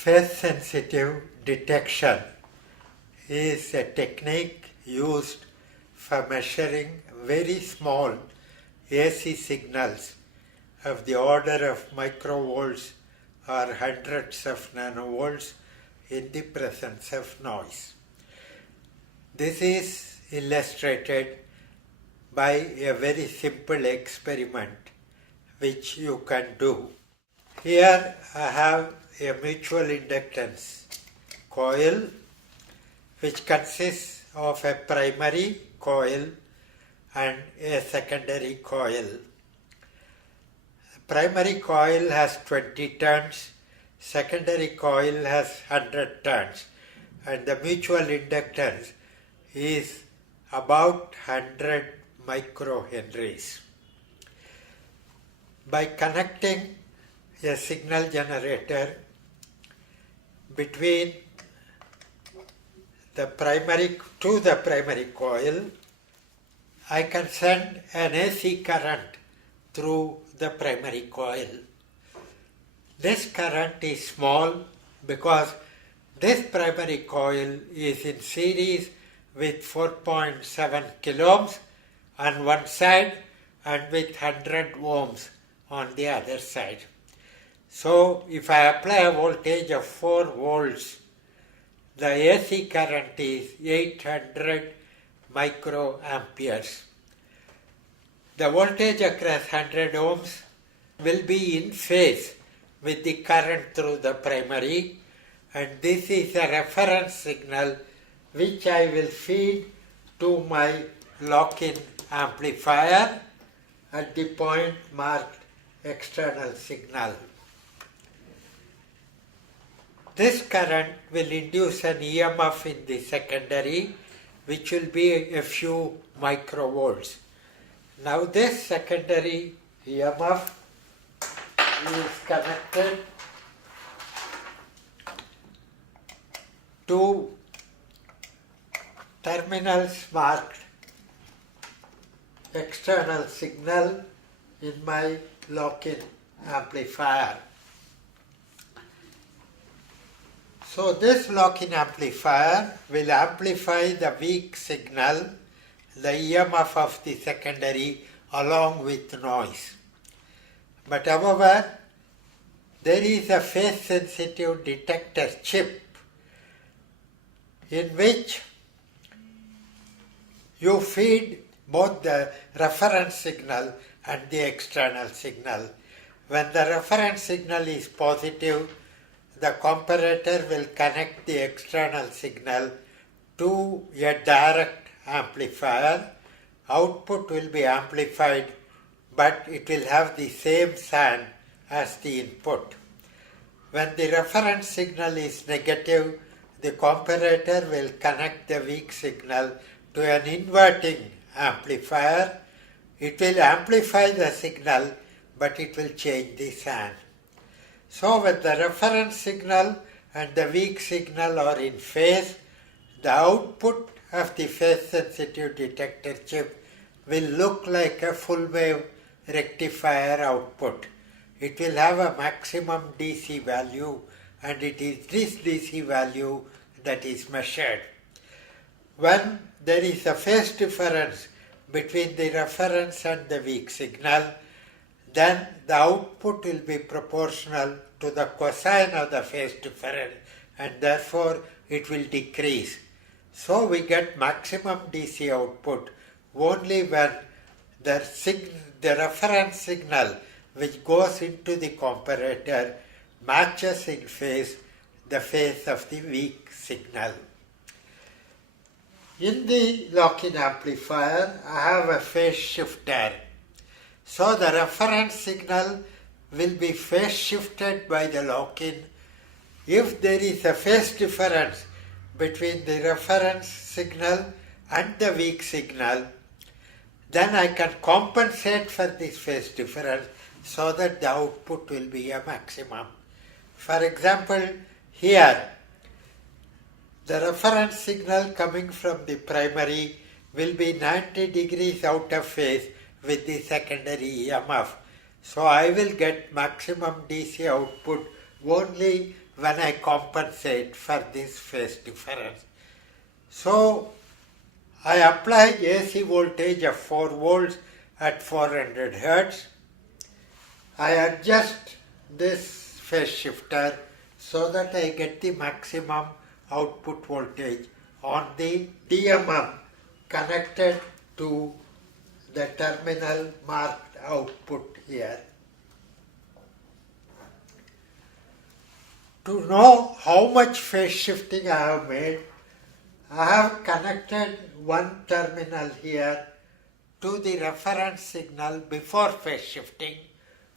Phase-sensitive detection is a technique used for measuring very small AC signals of the order of microvolts or hundreds of nanovolts in the presence of noise. This is illustrated by a very simple experiment which you can do. Here I have a mutual inductance coil which consists of a primary coil and a secondary coil. The primary coil has 20 turns, secondary coil has 100 turns, and the mutual inductance is about 100 microhenries. By connecting a signal generator between the primary coil, I can send an AC current through the primary coil. This current is small because this primary coil is in series with 4.7 kilo ohms on one side and with 100 ohms on the other side. So if I apply a voltage of 4 volts, the AC current is 800 microamperes. The voltage across 100 ohms will be in phase with the current through the primary, and this is a reference signal which I will feed to my lock-in amplifier at the point marked external signal. This current will induce an EMF in the secondary which will be a few microvolts. Now this secondary EMF is connected to terminals marked external signal in my lock-in amplifier. So this lock-in amplifier will amplify the weak signal, the EMF of the secondary, along with noise. But however, there is a phase-sensitive detector chip in which you feed both the reference signal and the external signal. When the reference signal is positive, the comparator will connect the external signal to a direct amplifier. Output will be amplified, but it will have the same sign as the input. When the reference signal is negative, the comparator will connect the weak signal to an inverting amplifier. It will amplify the signal, but it will change the sign. So when the reference signal and the weak signal are in phase, the output of the phase-sensitive detector chip will look like a full wave rectifier output. It will have a maximum DC value, and it is this DC value that is measured. When there is a phase difference between the reference and the weak signal, then the output will be proportional to the cosine of the phase difference, and therefore it will decrease. So we get maximum DC output only when the reference signal which goes into the comparator matches in phase the phase of the weak signal. In the lock-in amplifier, I have a phase shifter. So the reference signal will be phase shifted by the lock-in. If there is a phase difference between the reference signal and the weak signal, then I can compensate for this phase difference so that the output will be a maximum. For example, here the reference signal coming from the primary will be 90 degrees out of phase with the secondary EMF. So I will get maximum DC output only when I compensate for this phase difference. So I apply AC voltage of 4 volts at 400 Hertz. I adjust this phase shifter so that I get the maximum output voltage on the DMM connected to the terminal marked output here. To know how much phase shifting I have made, I have connected one terminal here to the reference signal before phase shifting.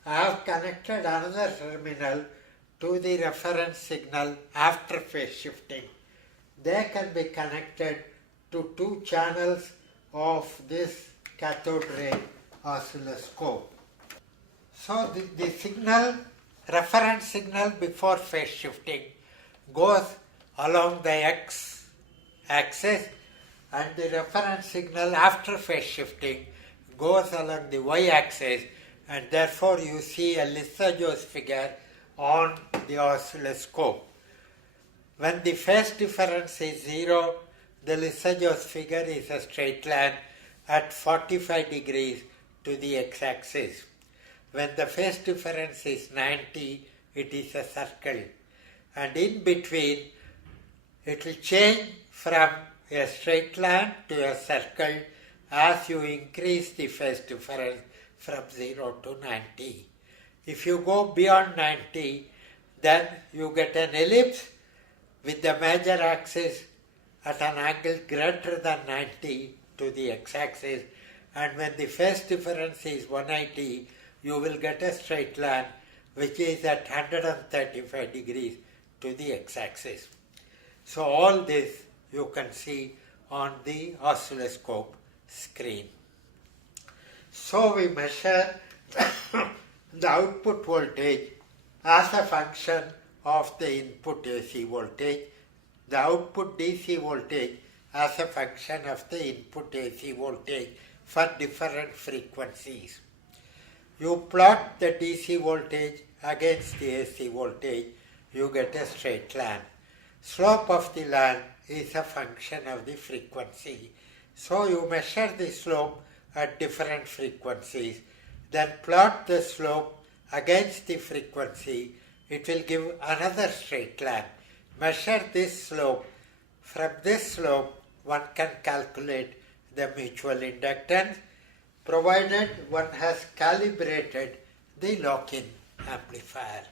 I have connected another terminal to the reference signal after phase shifting. They can be connected to two channels of this cathode ray oscilloscope. So the signal, reference signal before phase shifting, goes along the x axis, and the reference signal after phase shifting goes along the y axis, and therefore you see a Lissajous figure on the oscilloscope. When the phase difference is 0, the Lissajous figure is a straight line at 45 degrees to the x-axis. When the phase difference is 90, it is a circle. And in between, it will change from a straight line to a circle as you increase the phase difference from 0 to 90. If you go beyond 90, then you get an ellipse with the major axis at an angle greater than 90 to the x-axis, and when the phase difference is 180, you will get a straight line which is at 135 degrees to the x-axis. So all this you can see on the oscilloscope screen. So we measure the output voltage as a function of the input AC voltage, the output DC voltage as a function of the input AC voltage for different frequencies. You plot the DC voltage against the AC voltage, you get a straight line. Slope of the line is a function of the frequency. So you measure the slope at different frequencies, then plot the slope against the frequency, it will give another straight line. Measure this slope. From this slope, one can calculate the mutual inductance, provided one has calibrated the lock-in amplifier.